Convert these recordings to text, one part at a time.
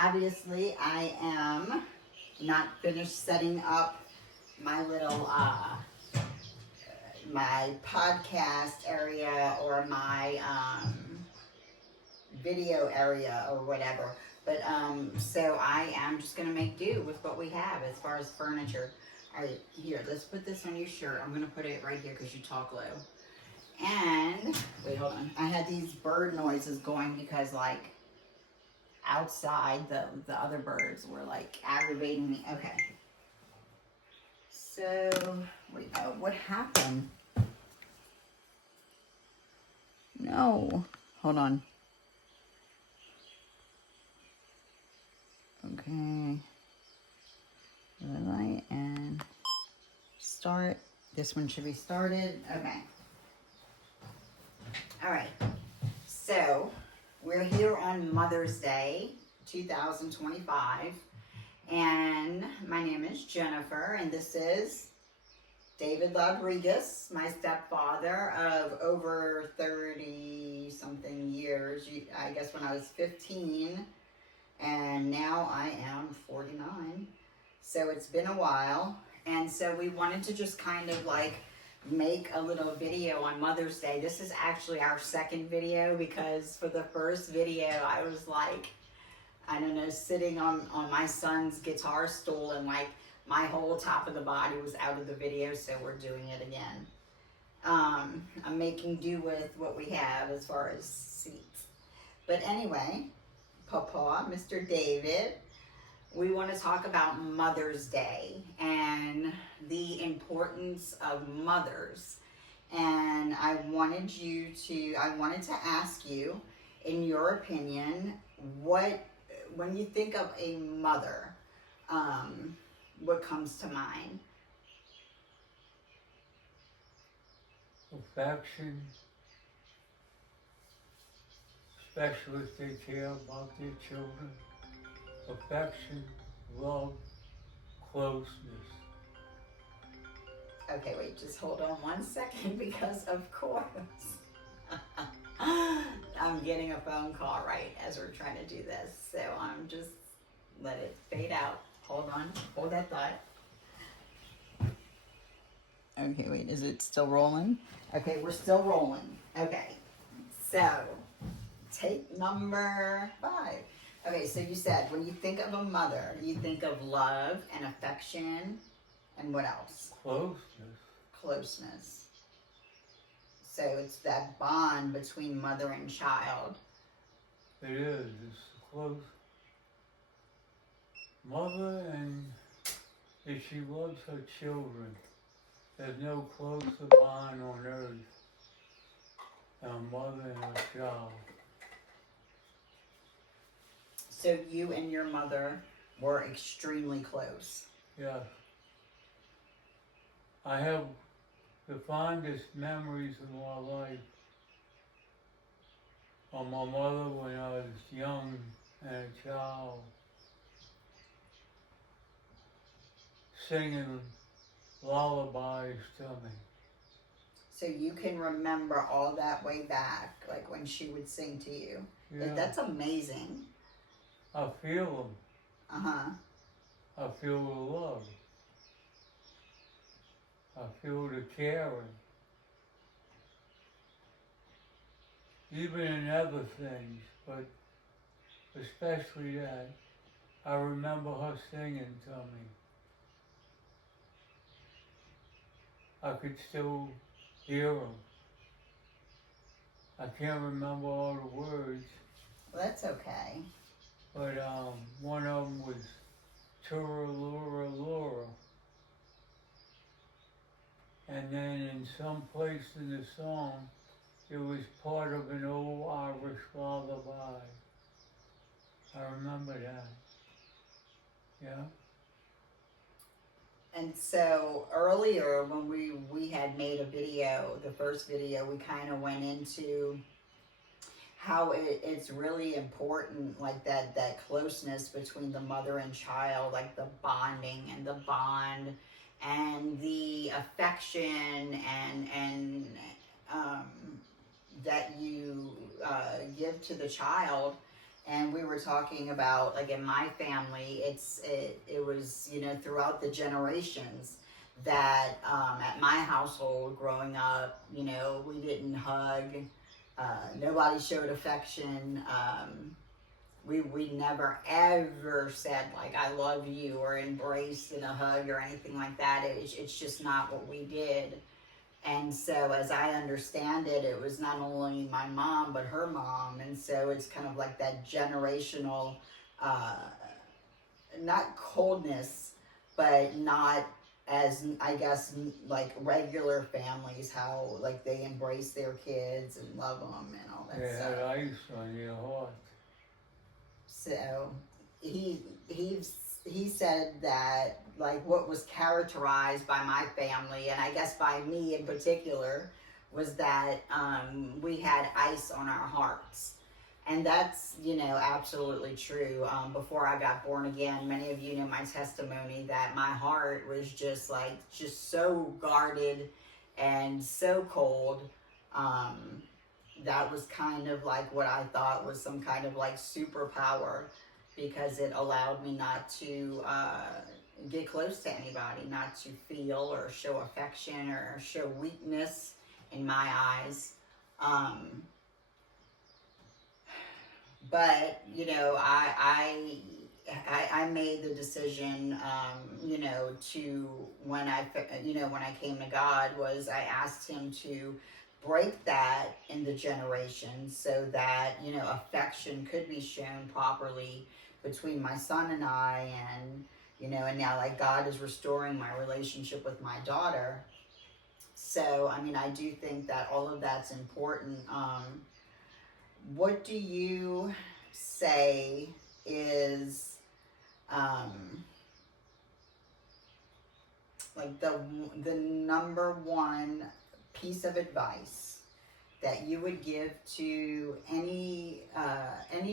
Obviously, I am not finished setting up my little my podcast area or my video area or whatever. But so I am just gonna make do with what we have as far as furniture. All right, here, let's put this on your shirt. I'm gonna put it right here because you talk low. And wait, hold on. I had these bird noises going because like outside the other birds were like aggravating me. Okay. So wait, what happened? No. Hold on. Okay. Red light and start. This one should be started. Okay. All right. So we're here on Mother's Day 2025. And my name is Jennifer, and this is David Lodrigues, my stepfather of over 30-something years. I guess when I was 15, and now I am 49. So it's been a while. And so we wanted to just kind of like make a little video on Mother's Day. This is actually our second video because for the first video, I was like, I don't know, sitting on my son's guitar stool and like my whole top of the body was out of the video, so we're doing it again. I'm making do with what we have as far as seats. But anyway, Papa, Mr. David, we want to talk about Mother's Day and the importance of mothers. And I wanted to ask you, in your opinion, when you think of a mother, what comes to mind? Affection, especially if they care about their children. Affection, love, closeness. Okay, wait, just hold on one second because of course I'm getting a phone call right as we're trying to do this. So I'm just let it fade out. Hold on, hold that thought. Okay, wait, is it still rolling? Okay, we're still rolling. Okay, so take number 5. Okay, so you said when you think of a mother, you think of love and affection, and what else? Closeness. Closeness. So it's that bond between mother and child. It is. It's close. Mother, and if she loves her children, there's no closer bond on earth than a mother and her child. So you and your mother were extremely close. Yeah. I have the fondest memories of my life of my mother when I was young and a child, singing lullabies to me. So you can remember all that way back, like when she would sing to you. Yeah. That's amazing. I feel them. Uh-huh. I feel the love. I feel the caring. Even in other things, but especially that, I remember her singing to me. I could still hear them. I can't remember all the words. Well, that's okay. But one of them was Tura Lura Lura. And then in some place in the song, it was part of an old Irish lullaby. I remember that. Yeah. And so earlier when we had made a video, the first video, we kind of went into how it's really important, like that closeness between the mother and child, like the bonding and the bond and the affection and that you give to the child. And we were were talking about, like in my family, it was, you know, throughout the generations that at my household growing up, you know, we didn't hug, nobody showed affection. We never ever said like I love you or embraced in a hug or anything like that. It's just not what we did. And so as I understand it, it was not only my mom but her mom, and so it's kind of like that generational uh, not coldness, but not as, I guess, like regular families, how like they embrace their kids and love them and all that They stuff. had ice on your heart. So he said that like what was characterized by my family, and I guess by me in particular, was that we had ice on our hearts. And that's, you know, absolutely true. Before I got born again, many of you know my testimony that my heart was just so guarded and so cold. That was kind of like what I thought was some kind of like superpower, because it allowed me not to get close to anybody, not to feel or show affection or show weakness in my eyes. But you know, I made the decision, you know, to when I came to God, was I asked Him to break that in the generation so that, you know, affection could be shown properly between my son and I, and you know, and now like God is restoring my relationship with my daughter. So I mean, I do think that all of that's important. What do you say is like the number one piece of advice that you would give to any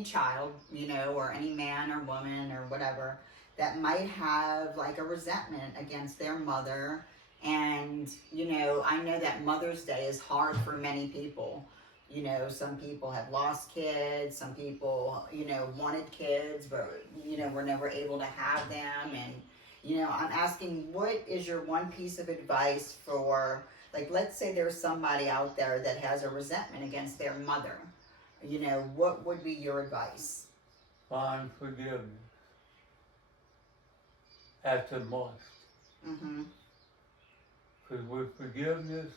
child, you know, or any man or woman or whatever, that might have like a resentment against their mother? And you know, I know that Mother's Day is hard for many people. You know, some people have lost kids, some people, you know, wanted kids, but, you know, were never able to have them. And, you know, I'm asking, what is your one piece of advice for, like, let's say there's somebody out there that has a resentment against their mother. You know, what would be your advice? Find forgiveness at the must. Mm-hmm. Because with forgiveness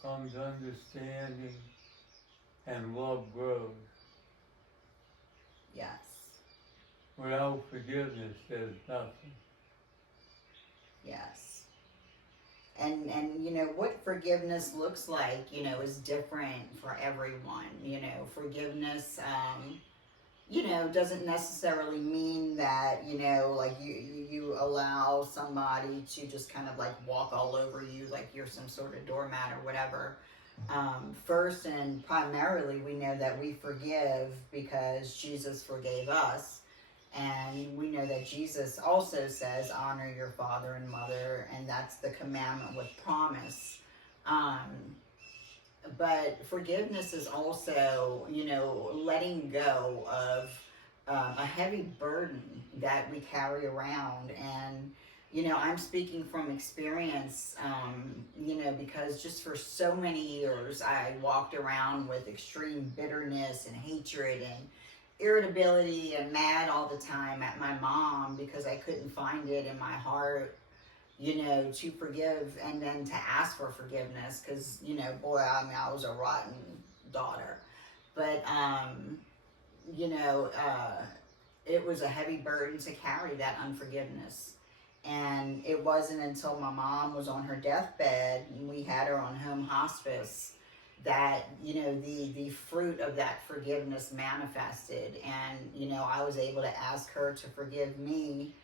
comes understanding, and love grows. Yes. Without forgiveness, there's nothing. Yes. And you know, what forgiveness looks like, you know, is different for everyone. You know, forgiveness, you know, doesn't necessarily mean that, you know, like you allow somebody to just kind of like walk all over you like you're some sort of doormat or whatever. First and primarily, we know that we forgive because Jesus forgave us. And we know that Jesus also says, honor your father and mother, and that's the commandment with promise. But forgiveness is also, you know, letting go of a heavy burden that we carry around. And, you know, I'm speaking from experience, you know, because just for so many years I walked around with extreme bitterness and hatred and irritability and mad all the time at my mom because I couldn't find it in my heart, you know, to forgive and then to ask for forgiveness, because, you know, boy, I mean, I was a rotten daughter. But, you know, it was a heavy burden to carry, that unforgiveness. And it wasn't until my mom was on her deathbed and we had her on home hospice that, you know, the fruit of that forgiveness manifested. And, you know, I was able to ask her to forgive me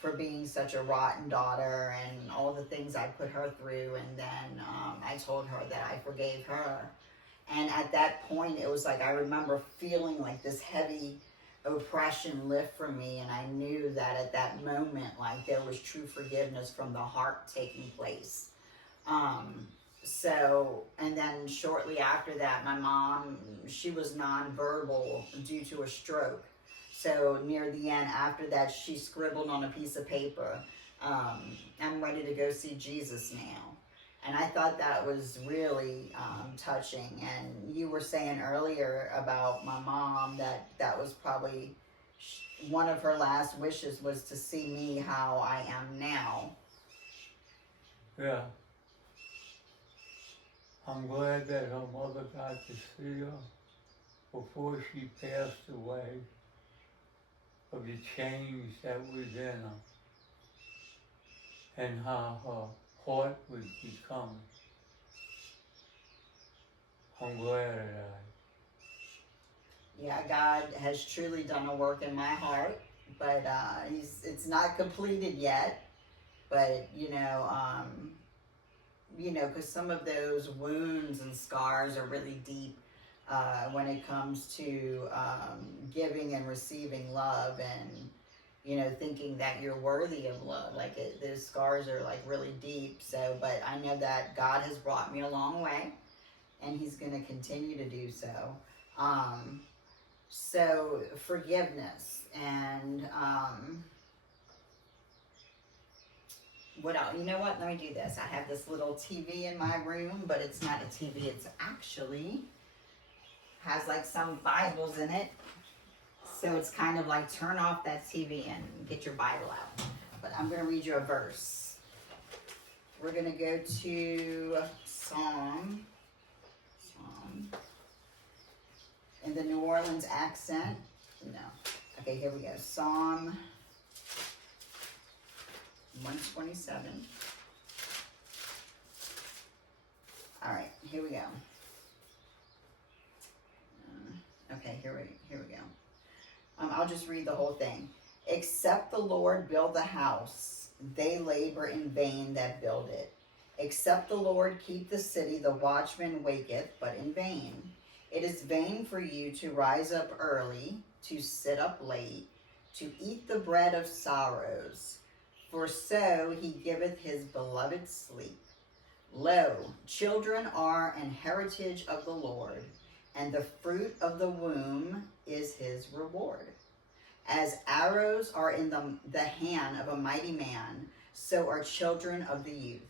for being such a rotten daughter and all the things I put her through. And then I told her that I forgave her. And at that point, it was like I remember feeling like this heavy oppression lift from me, and I knew that at that moment, like, there was true forgiveness from the heart taking place. So, and then shortly after that, my mom, she was nonverbal due to a stroke. So near the end, after that, she scribbled on a piece of paper, I'm ready to go see Jesus now. And I thought that was really touching. And you were saying earlier about my mom that was probably one of her last wishes was to see me how I am now. Yeah. I'm glad that her mother got to see her before she passed away, of the change that was in her and how her heart was becoming. I'm glad of that. Yeah, God has truly done a work in my heart, but it's not completed yet. But because some of those wounds and scars are really deep when it comes to giving and receiving love, and thinking that you're worthy of love. Like those scars are like really deep. So, but I know that God has brought me a long way, and He's going to continue to do so. So forgiveness and what else? You know what? Let me do this. I have this little TV in my room, but it's not a TV. It's actually has like some Bibles in it. So it's kind of like turn off that TV and get your Bible out. But I'm going to read you a verse. We're going to go to Psalm in the New Orleans accent. No. Okay, here we go. Psalm 127. All right, here we go. Okay, here we go. I'll just read the whole thing. Except the Lord build the house, they labor in vain that build it. Except the Lord keep the city, the watchman waketh, but in vain. It is vain for you to rise up early, to sit up late, to eat the bread of sorrows, for so he giveth his beloved sleep. Lo, children are an heritage of the Lord, and the fruit of the womb is his reward. As arrows are in the hand of a mighty man, so are children of the youth.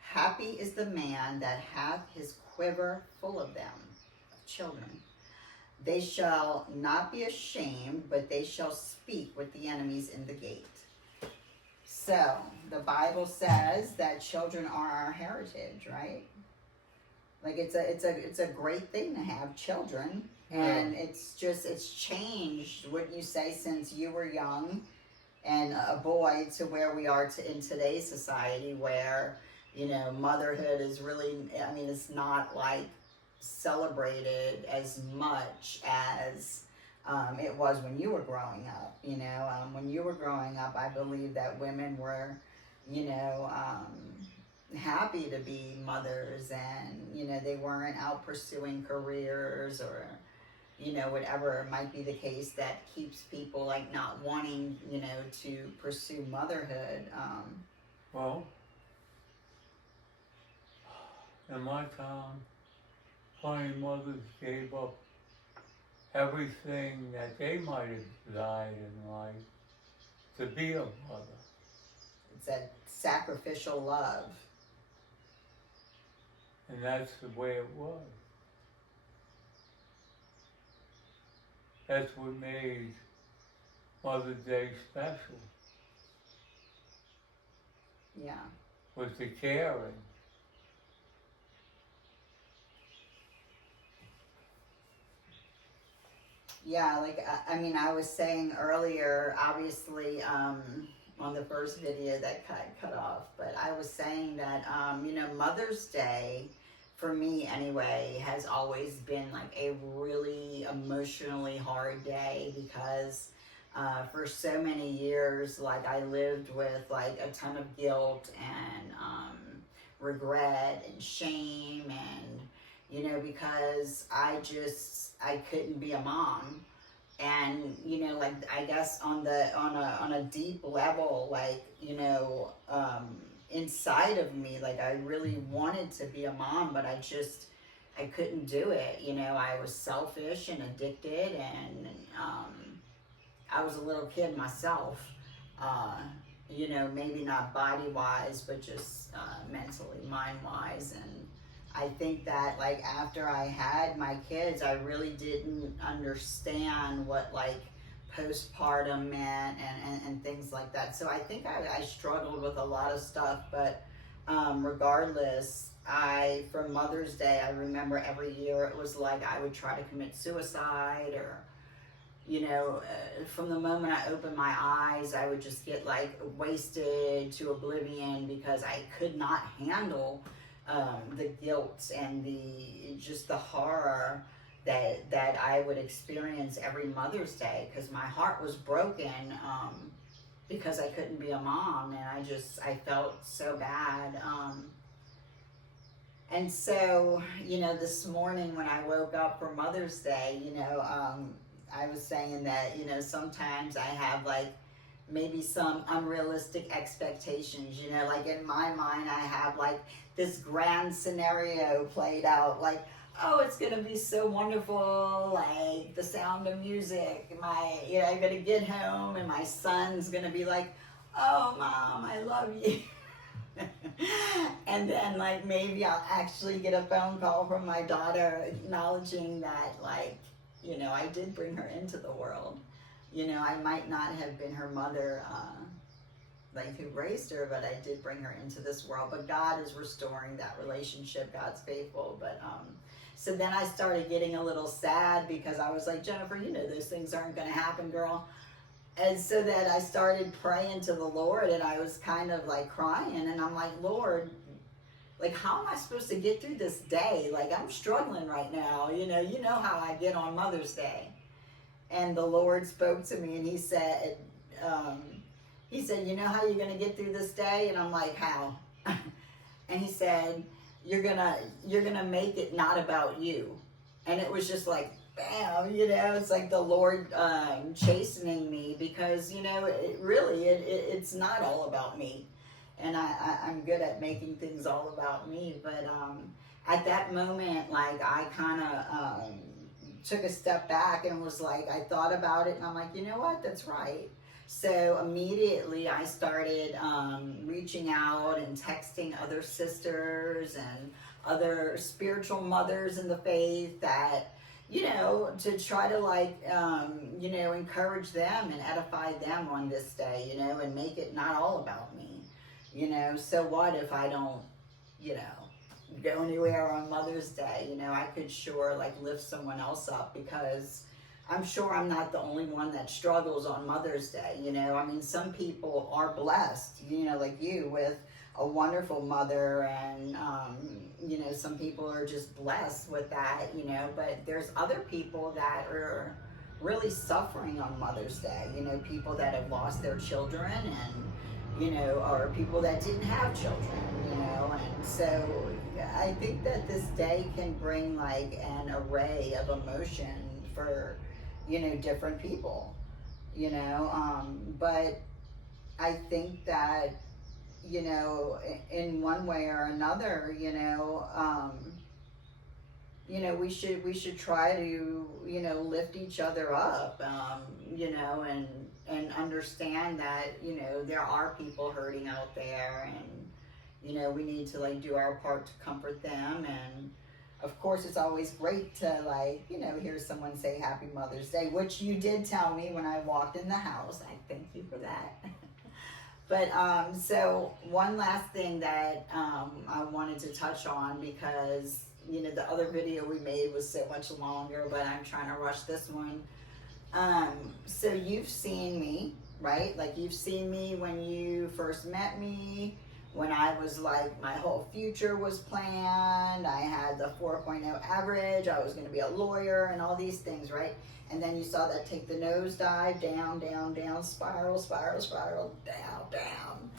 Happy is the man that hath his quiver full of them, of children. They shall not be ashamed, but they shall speak with the enemies in the gate. So, the Bible says that children are our heritage, right? Like it's a great thing to have children, and it's changed, wouldn't you say, since you were young and a boy to where we are in today's society, where motherhood is really, it's not like celebrated as much as it was when you were growing up. When you were growing up, I believe that women were, happy to be mothers, and they weren't out pursuing careers or whatever might be the case that keeps people like not wanting to pursue motherhood. Well, in my time, plenty mothers gave up everything that they might have desired in life to be a mother. It's that sacrificial love. And that's the way it was. That's what made Mother's Day special. Yeah. Was the caring. Yeah, like, I was saying earlier, obviously, on the first video that cut off, but I was saying that, Mother's Day, for me anyway, has always been like a really emotionally hard day because for so many years, like, I lived with like a ton of guilt and regret and shame, and because I couldn't be a mom. And like, I guess on a deep level, like, inside of me, like, I really wanted to be a mom, but I couldn't do it. I was selfish and addicted, and I was a little kid myself, you know, maybe not body-wise, but just mentally, mind-wise. And I think that, like, after I had my kids, I really didn't understand what, like, postpartum meant and things like that. So I think I struggled with a lot of stuff, but regardless, for Mother's Day, I remember every year it was like I would try to commit suicide, or, you know, from the moment I opened my eyes, I would just get like wasted to oblivion because I could not handle the guilt and the horror that I would experience every Mother's Day, because my heart was broken because I couldn't be a mom, and I felt so bad. And so, you know, this morning when I woke up for Mother's Day, you know, I was saying that, you know, sometimes I have like maybe some unrealistic expectations, you know, like in my mind I have like this grand scenario played out, like, oh, it's gonna be so wonderful, like the Sound of Music, you know, I'm gonna get home and my son's gonna be like, oh mom, I love you. And then like maybe I'll actually get a phone call from my daughter acknowledging that, like, you know, I did bring her into the world. You know, I might not have been her mother, like who raised her, but I did bring her into this world. But God is restoring that relationship. God's faithful. But so then I started getting a little sad because I was like, Jennifer, you know those things aren't going to happen, girl. And so that I started praying to the Lord, and I was kind of like crying, and I'm like, Lord, like, how am I supposed to get through this day? Like, I'm struggling right now. You know how I get on Mother's Day. And the Lord spoke to me, and he said, you know how you're going to get through this day? And I'm like, how? And he said, you're gonna make it not about you. And it was just like, bam, you know, it's like the Lord chastening me, because, you know, it's not all about me. And I'm good at making things all about me. But at that moment, like, I kind of took a step back and was like, I thought about it, and I'm like, you know what, that's right. So immediately I started reaching out and texting other sisters and other spiritual mothers in the faith that, you know, to try to like, you know, encourage them and edify them on this day, you know, and make it not all about me, you know. So what if I don't, you know, go anywhere on Mother's Day? You know, I could sure like lift someone else up, because I'm sure I'm not the only one that struggles on Mother's Day, you know. I mean, some people are blessed, you know, like you, with a wonderful mother, and, you know, some people are just blessed with that, you know, but there's other people that are really suffering on Mother's Day, you know, people that have lost their children, and, you know, or people that didn't have children, you know. And so I think that this day can bring like an array of emotion for, you know, different people, you know, but I think that, you know, in one way or another, you know, we should try to, you know, lift each other up, you know, and understand that, you know, there are people hurting out there, and, you know, we need to like do our part to comfort them. And of course, it's always great to like, you know, hear someone say Happy Mother's Day, which you did tell me when I walked in the house. I thank you for that. But so one last thing that I wanted to touch on, because, you know, the other video we made was so much longer, but I'm trying to rush this one. So you've seen me, right? Like, you've seen me when you first met me, when I was like, my whole future was planned. I had the 4.0 average. I was going to be a lawyer and all these things, right? And then you saw that take the nosedive, down, down, down, spiral, spiral, spiral, down, down.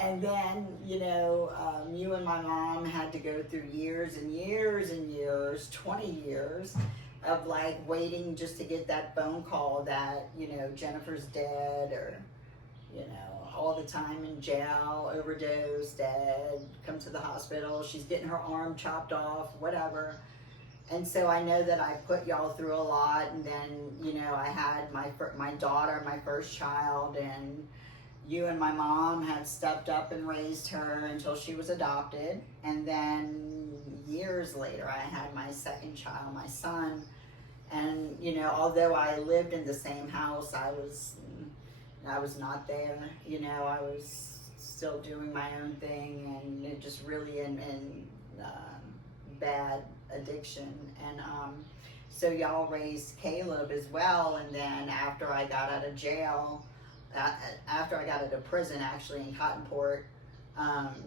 And then, you know, you and my mom had to go through years and years and years, 20 years of like waiting just to get that phone call that, you know, Jennifer's dead, or, you know, all the time in jail, overdose, dead, come to the hospital, she's getting her arm chopped off, whatever. And so I know that I put y'all through a lot, and then, you know, I had my daughter, my first child, and you and my mom had stepped up and raised her until she was adopted. And then years later, I had my second child, my son. And, you know, although I lived in the same house, I was not there. You know, I was still doing my own thing, and it just really in bad addiction. And so y'all raised Caleb as well. And then after I got out of jail, after I got out of prison, actually in Cottonport,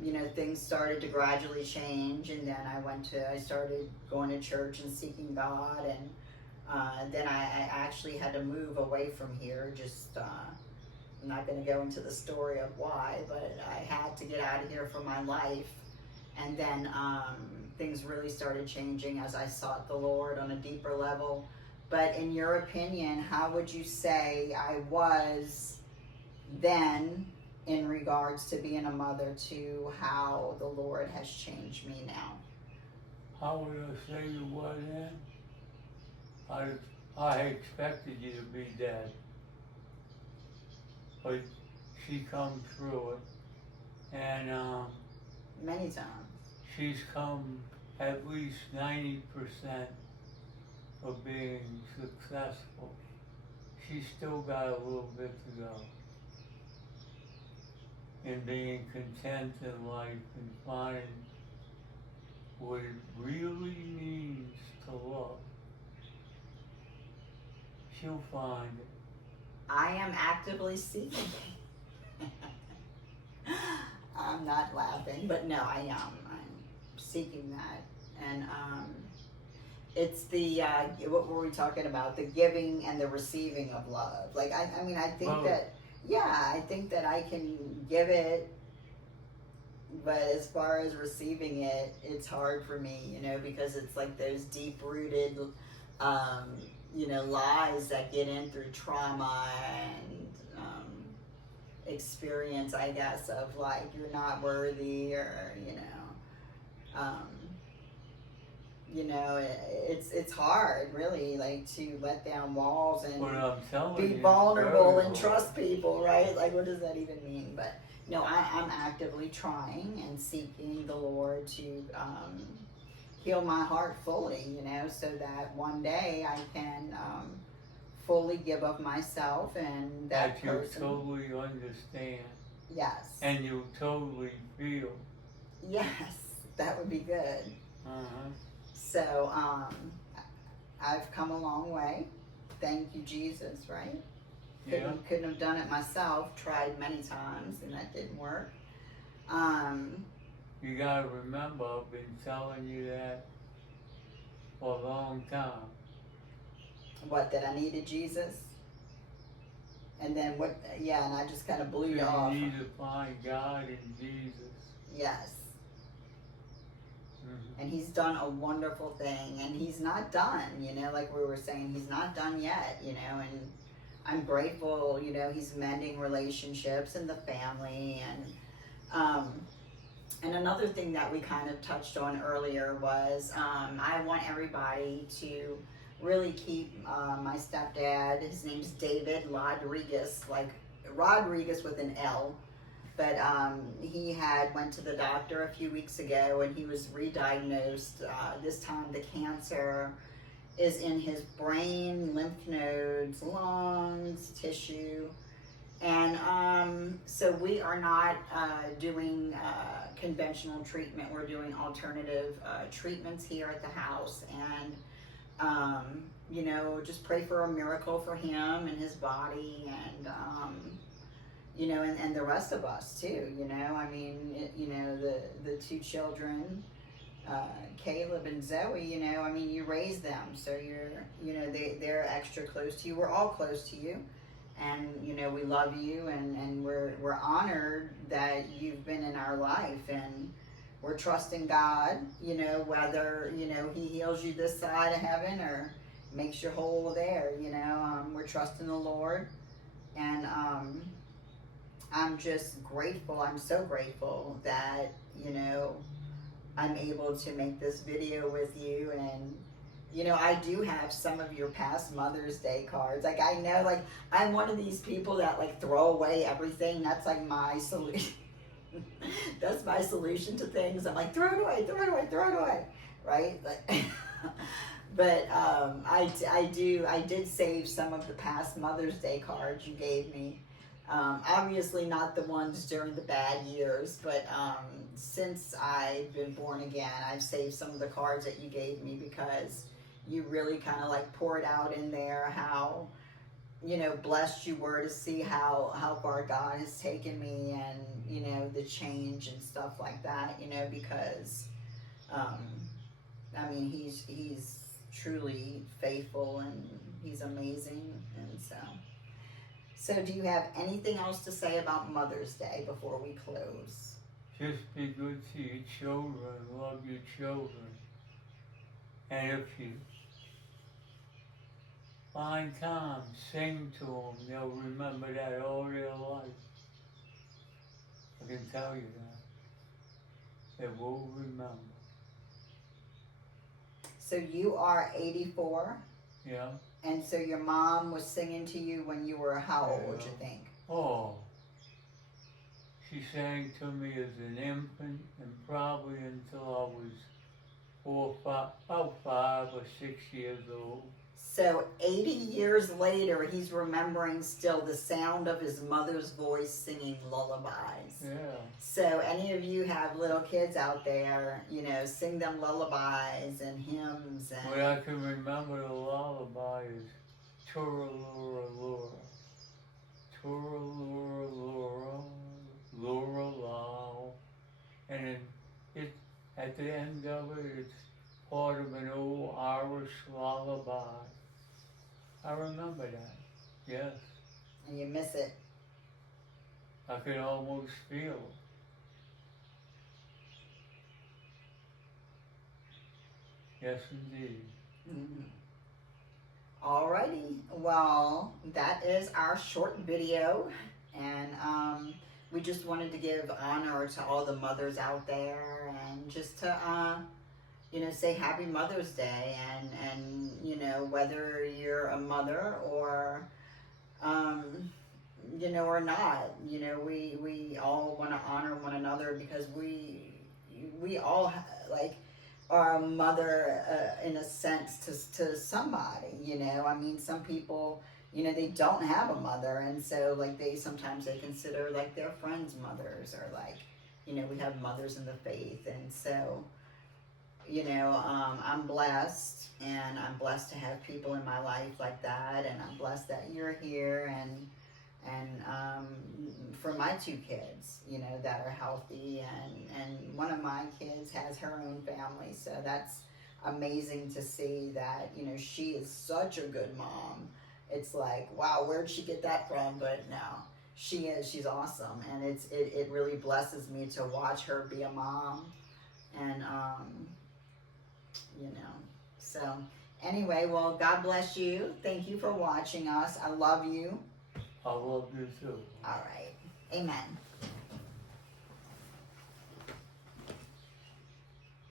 you know, things started to gradually change. And then I started going to church and seeking God. And then I actually had to move away from here. Just I'm not going to go into the story of why, but I had to get out of here for my life. And then things really started changing as I sought the Lord on a deeper level. But in your opinion, how would you say I was then in regards to being a mother to how the Lord has changed me now? How would I say you were then? I expected you to be dead. But she come through it. And Many times. she's come at least 90% of being successful. She's still got a little bit to go in being content in life and finding what it really means to love. She'll find it. I am actively seeking. I'm not laughing, but no, I am. I'm seeking that. And it's the, what were we talking about? The giving and the receiving of love. Like, I mean, I think that, yeah, I think that I can give it, but as far as receiving it, it's hard for me, you know, because it's like those deep-rooted, you know, lies that get in through trauma and experience, I guess, of like, you're not worthy, or, you know, it's hard, really, like, to let down walls and be vulnerable and trust people, right? Like, what does that even mean? But no, I'm actively trying and seeking the Lord to heal my heart fully, you know, so that one day I can fully give of myself, and that person. You totally understand. Yes. And you totally feel. Yes, that would be good. Uh-huh. So, I've come a long way. Thank you, Jesus, right? Yeah. Couldn't have done it myself. Tried many times, and that didn't work. You gotta remember, I've been telling you that for a long time. What, that I needed Jesus? And then what, yeah, and I just kind of blew you off. You need to find God in Jesus. Yes. Mm-hmm. And he's done a wonderful thing, and he's not done, you know, like we were saying, he's not done yet, you know, and I'm grateful, you know, he's mending relationships in the family. And another thing that we kind of touched on earlier was I want everybody to really keep my stepdad, his name's David Lodrigues, like Rodriguez with an L, but he went to the doctor a few weeks ago, and he was re-diagnosed. This time the cancer is in his brain, lymph nodes, lungs, tissue. And so we are not doing conventional treatment. We're doing alternative treatments here at the house. And you know, just pray for a miracle for him and his body, and you know, and the rest of us too, you know. I mean, you know, the two children, Caleb and Zoe, you know, I mean, you raised them, so you know, they're extra close to you. We're all close to you, and you know, we love you, and we're honored that you've been in our life, and we're trusting God, you know, whether, you know, he heals you this side of heaven or makes you whole there, you know. We're trusting the Lord, and I'm just grateful. I'm so grateful that, you know, I'm able to make this video with you, and You know, I do have some of your past Mother's Day cards. Like, I know, like, I'm one of these people that, like, throw away everything. That's, like, my solution. That's my solution to things. I'm like, throw it away, throw it away, throw it away. Right? Like, but I did save some of the past Mother's Day cards you gave me. Obviously not the ones during the bad years, but since I've been born again, I've saved some of the cards that you gave me because you really kind of like poured out in there how, you know, blessed you were to see how far God has taken me, and, you know, the change and stuff like that, you know, because, I mean, he's truly faithful and he's amazing. And so do you have anything else to say about Mother's Day before we close? Just be good to your children, love your children. And if you find time, sing to them, they'll remember that all their life. I can tell you that. They will remember. So you are 84, Yeah? and so your mom was singing to you when you were how old, you think? Oh. She sang to me as an infant, and probably until I was about 5 or 6 years old. So 80 years later, he's remembering still the sound of his mother's voice singing lullabies. Yeah. So any of you have little kids out there, you know, sing them lullabies and hymns. And What I can remember the lullaby is Turalura Lura. Turalura Lura, Lura Lao. And it, at the end of it, it's part of an old Irish lullaby. I remember that, yes. and you miss it. I could almost feel it. Yes, indeed. Mm-hmm. Alrighty, well, that is our short video, and we just wanted to give honor to all the mothers out there, and just to you know, say Happy Mother's Day, and you know, whether you're a mother or you know, or not, you know, we all want to honor one another, because we all like are a mother in a sense to somebody, you know. I mean, some people, you know, they don't have a mother, and so like sometimes they consider like their friends mothers, or like, you know, we have mothers in the faith. And so, you know, I'm blessed, and I'm blessed to have people in my life like that, and I'm blessed that you're here, and for my 2 kids, you know, that are healthy, and one of my kids has her own family, so that's amazing to see that, you know, she is such a good mom. It's like, wow, where'd she get that from? But no, she's awesome, and it really blesses me to watch her be a mom, and you know, so anyway, well, God bless you. Thank you for watching us. I love you. I love you too. All right. Amen.